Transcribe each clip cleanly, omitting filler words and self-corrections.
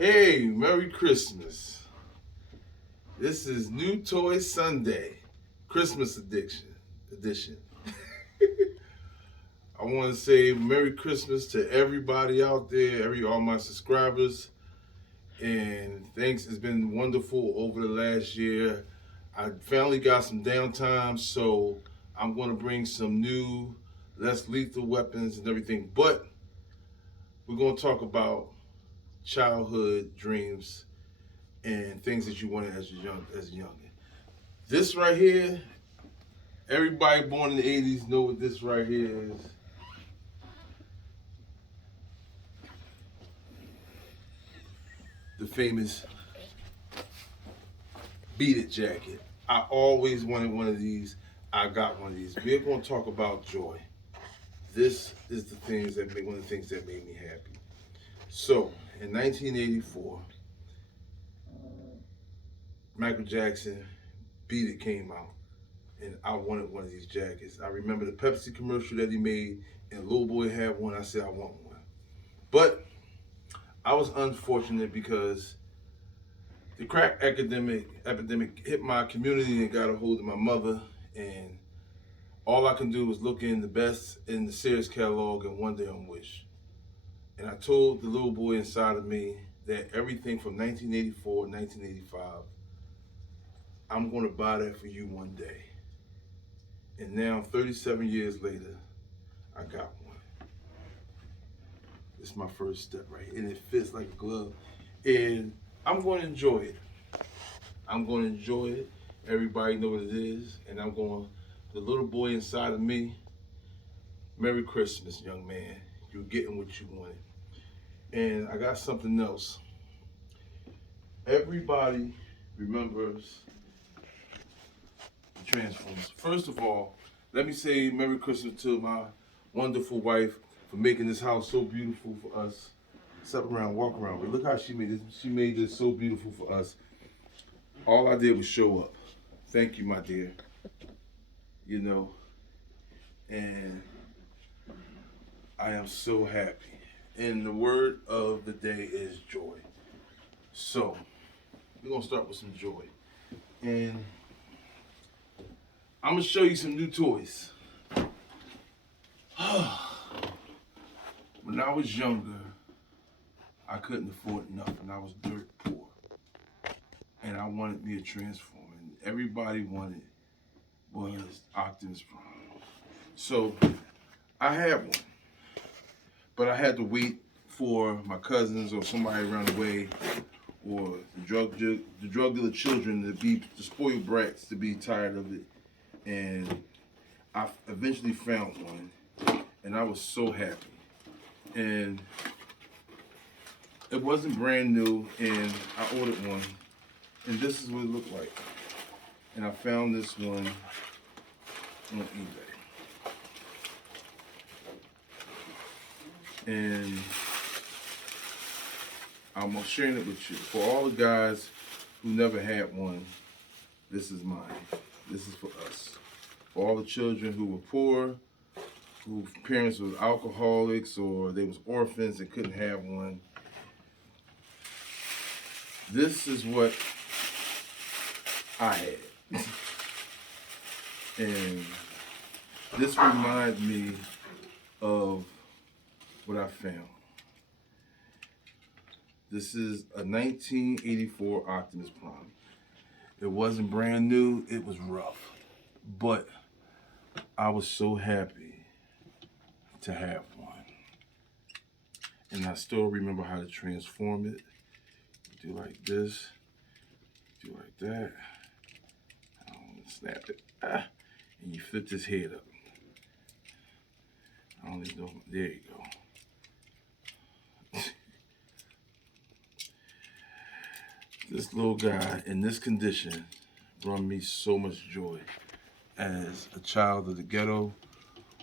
Hey, Merry Christmas. This is New Toy Sunday, Christmas edition. I want to say Merry Christmas to everybody out there, all my subscribers, and thanks. It's been wonderful over the last year. I finally got some downtime, so I'm going to bring some new, less lethal weapons and everything. But we're going to talk about childhood dreams and things that you wanted as a youngin. This right here, everybody born in the 80s know what this right here is. The famous Beat It jacket. I always wanted one of these. I got one of these. We're going to talk about joy. This is one of the things that made me happy. So, in 1984, Michael Jackson, Beat It came out, and I wanted one of these jackets. I remember the Pepsi commercial that he made, and Little Boy had one. I said I want one. But I was unfortunate because the crack epidemic hit my community and got a hold of my mother, and all I can do was look in the best in the Sears catalog and one day on Wish. And I told the little boy inside of me that everything from 1984, 1985, I'm going to buy that for you one day. And now, 37 years later, I got one. It's my first step right here, and it fits like a glove. And I'm going to enjoy it. I'm going to enjoy it. Everybody know what it is, and the little boy inside of me, Merry Christmas, young man. You're getting what you wanted. And I got something else. Everybody remembers the Transformers. First of all, let me say Merry Christmas to my wonderful wife for making this house so beautiful for us. Step around, walk around. But look how she made it. She made this so beautiful for us. All I did was show up. Thank you, my dear. You know, and I am so happy. And the word of the day is joy. So, we're going to start with some joy. And I'm going to show you some new toys. When I was younger, I couldn't afford nothing. I was dirt poor. And I wanted me a Transformer. And everybody wanted was Optimus Prime. So I had one. But I had to wait for my cousins or somebody around the way or the drug dealer children to be the spoiled brats to be tired of it. And I eventually found one, and I was so happy. And it wasn't brand new, and I ordered one, and this is what it looked like. And I found this one on eBay. And I'm sharing it with you. For all the guys who never had one, this is mine. This is for us. For all the children who were poor, whose parents was alcoholics or they was orphans and couldn't have one, this is what I had. And this reminds me of what I found. This is a 1984 Optimus Prime. It wasn't brand new, it was rough. But I was so happy to have one. And I still remember how to transform it. Do like this, do like that. Snap it. And you flip this head up. I don't even know. There you go. This little guy in this condition brought me so much joy as a child of the ghetto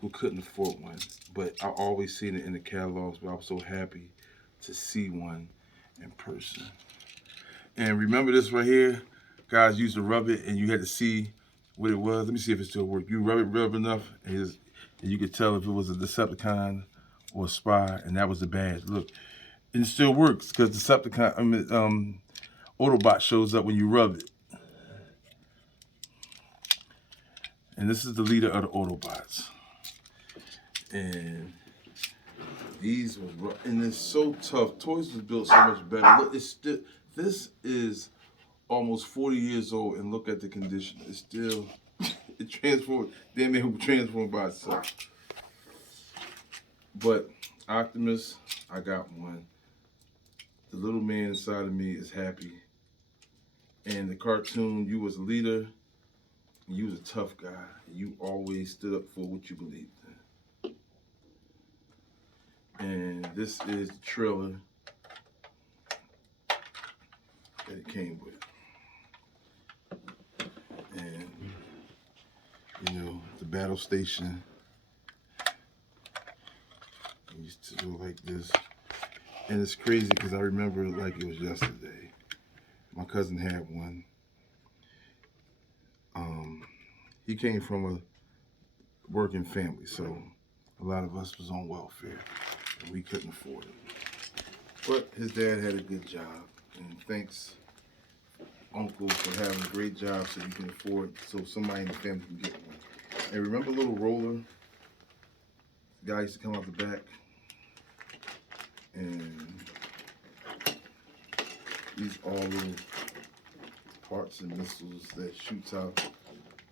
who couldn't afford one. But I always seen it in the catalogs, but I was so happy to see one in person. And remember this right here? Guys used to rub it and you had to see what it was. Let me see if it still works. You rub it enough and you could tell if it was a Decepticon or a spy, and that was the badge. Look, And it still works because Autobot shows up when you rub it. And this is the leader of the Autobots. And these was rough. And it's so tough. Toys was built so much better. Look, it's still, this is almost 40 years old, and look at the condition. It's still, it transformed, damn near transformed by itself. But Optimus, I got one. The little man inside of me is happy. And the cartoon, you was a leader, and you was a tough guy. And you always stood up for what you believed in. And this is the trailer that it came with. And, you know, the battle station. It used to go like this. And it's crazy because I remember it like it was yesterday. My cousin had one. He came from a working family, so a lot of us was on welfare, and we couldn't afford it. But his dad had a good job, and thanks, Uncle, for having a great job so you can afford, so somebody in the family can get one. And remember Little Roller? The guy used to come out the back, and these all little parts and missiles that shoots out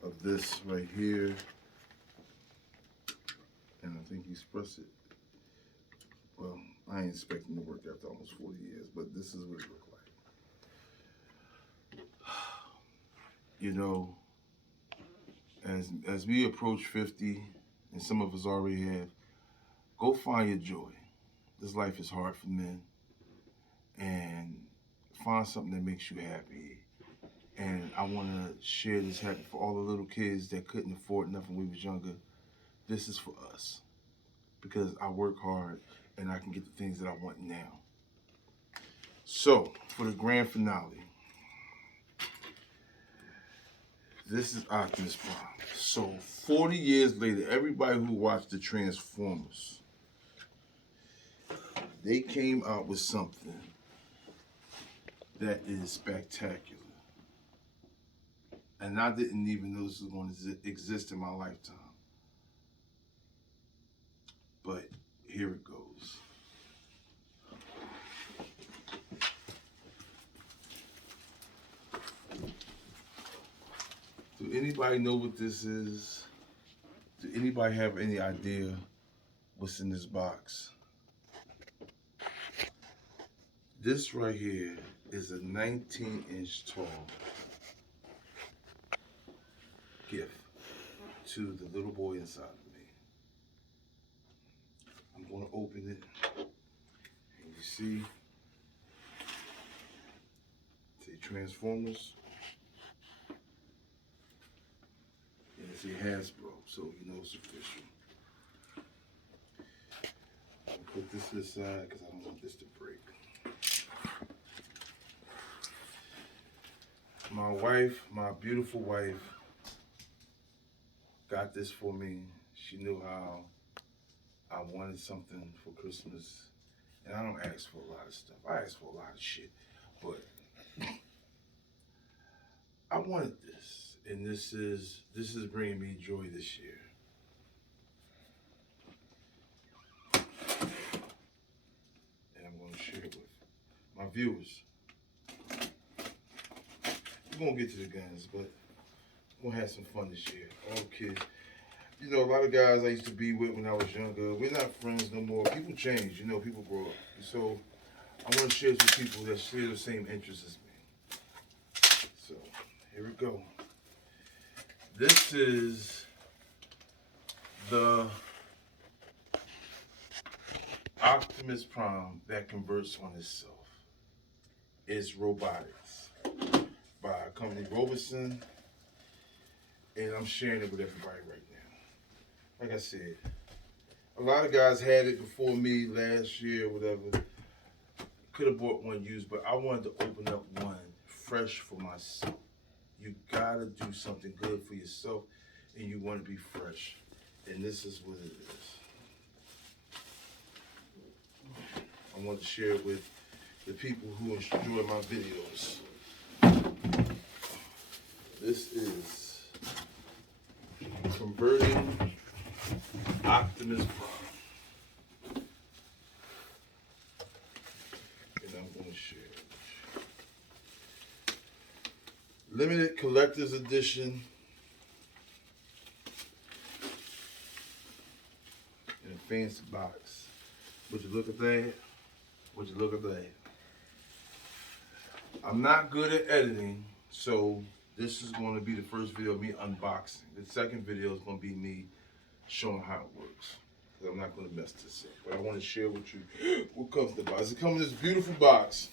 of this right here. And I think he's pressed it. Well, I ain't expecting to work after almost 40 years, but this is what it looked like. You know, as we approach 50, and some of us already have, go find your joy. This life is hard for men. And find something that makes you happy. And I want to share this happy for all the little kids that couldn't afford nothing when we was younger. This is for us. Because I work hard and I can get the things that I want now. So, for the grand finale, this is Optimus Prime. So, 40 years later, everybody who watched the Transformers, they came out with something that is spectacular. And I didn't even know this was going to exist in my lifetime. But here it goes. Do anybody know what this is? Do anybody have any idea what's in this box? This right here is a 19-inch tall gift to the little boy inside of me. I'm going to open it, and you see, say Transformers, and it's a Hasbro, so you know it's official. I'll put this aside because I don't want this to break. My wife, my beautiful wife, got this for me. She knew how I wanted something for Christmas. And I don't ask for a lot of stuff. I ask for a lot of shit. But I wanted this. And this is bringing me joy this year. And I'm going to share it with my viewers. We're going to get to the guns, but we're going to have some fun this year. All kids. You know, a lot of guys I used to be with when I was younger, we're not friends no more. People change, you know, people grow up. And so I want to share this with people that share the same interests as me. So here we go. This is the Optimus Prime that converts on itself. It's robotics by a company Robertson, and I'm sharing it with everybody right now. Like I said, a lot of guys had it before me last year, whatever. Could have bought one used, but I wanted to open up one fresh for myself. You gotta do something good for yourself, and you want to be fresh. And this is what it is. I wanted to share with the people who enjoy my videos. This is converting Optimus Prime. And I'm going to share it. Limited collector's edition. In a fancy box. Would you look at that? Would you look at that? I'm not good at editing, so this is going to be the first video of me unboxing. The second video is going to be me showing how it works. Because I'm not going to mess this up. But I want to share with you what comes in the box. It comes in this beautiful box.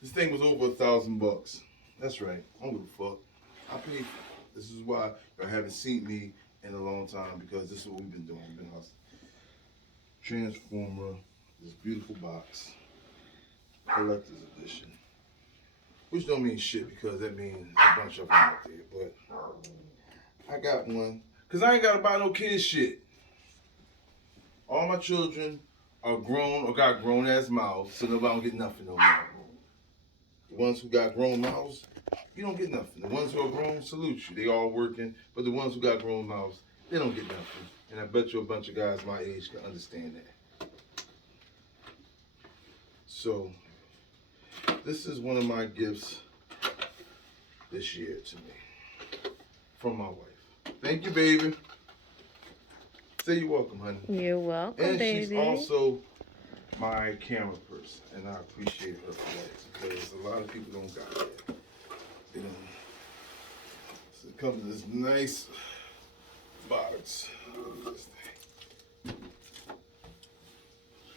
This thing was over $1,000. That's right. I don't give a fuck. I paid for it. This is why y'all haven't seen me in a long time, because this is what we've been doing. We've been hustling. Transformer, this beautiful box, collector's edition. Which don't mean shit, because that means a bunch of them out there. But I got one, because I ain't got to buy no kid shit. All my children are grown or got grown-ass mouths, so nobody don't get nothing no more. The ones who got grown mouths, you don't get nothing. The ones who are grown, salute you. They all working, but the ones who got grown mouths, they don't get nothing. And I bet you a bunch of guys my age can understand that. So, this is one of my gifts this year to me from my wife. Thank you, baby. Say you're welcome, honey. You're welcome, and baby. She's also my camera person, and I appreciate her for that, because a lot of people don't got that. You know, so it comes in this nice box. Look at this thing.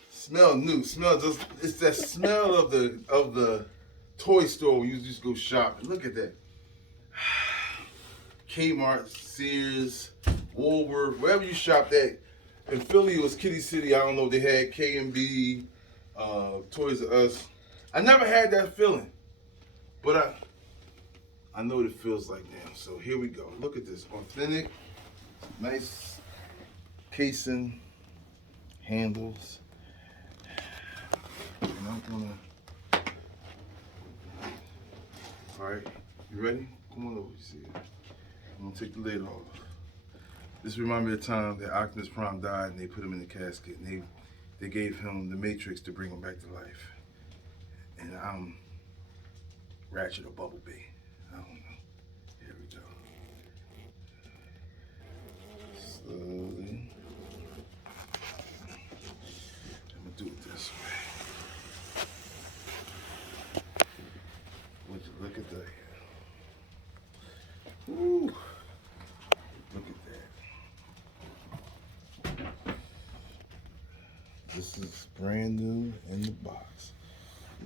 Smell new. Smell just, it's that smell of the toy store where you just go shopping. Look at that. Kmart, Sears, Woolworth, wherever you shopped at. In Philly, it was Kitty City. I don't know if they had K&B, Toys R Us. I never had that feeling, but I know what it feels like now. So here we go. Look at this. Authentic, nice casing, handles. And I'm gonna, all right, you ready? Come on over, you see it. I'm gonna take the lid off. This reminds me of the time that Optimus Prime died and they put him in the casket, and they gave him the Matrix to bring him back to life. And I'm Ratchet or Bumblebee. I don't know. Here we go. Slowly. I'm gonna do it this way. Would you look at that? Ooh. Look at that. This is brand new in the box.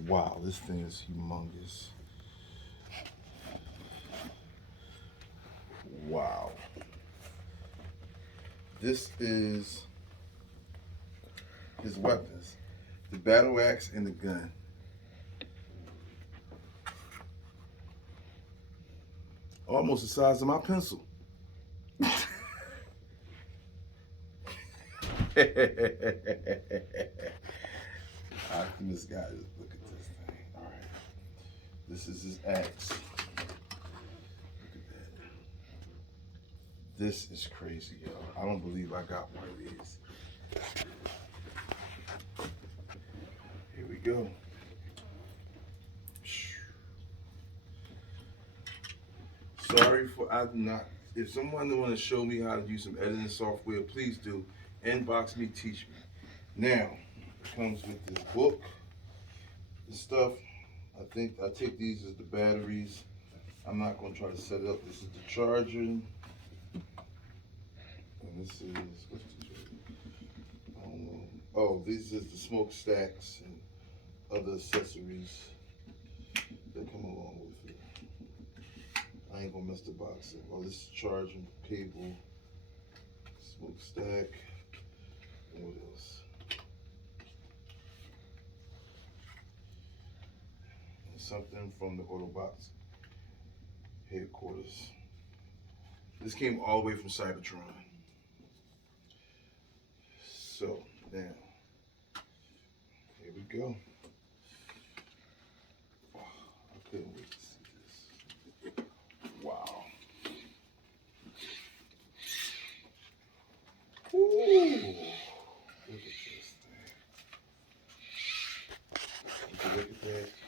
Wow, this thing is humongous. Wow. This is his weapons. The battle axe and the gun. Almost the size of my pencil. Optimus got it. Look at this thing. All right. This is his axe. Look at that. This is crazy, yo. I don't believe I got one of these. Here we go. Sorry for I do not. If someone want to show me how to use some editing software, please do. Inbox me, teach me. Now, it comes with this book and stuff. I think I take these as the batteries. I'm not going to try to set it up. This is the charger. And this is, what's the charger? I don't know. Oh, this is the smokestacks and other accessories that come along with it. I ain't gonna mess the box up. Oh, this is charging cable, smokestack, and what else? And something from the Autobots headquarters. This came all the way from Cybertron. So now, go. Oh, I couldn't wait to see this. Wow. Ooh. Look at this thing. Would you look at that?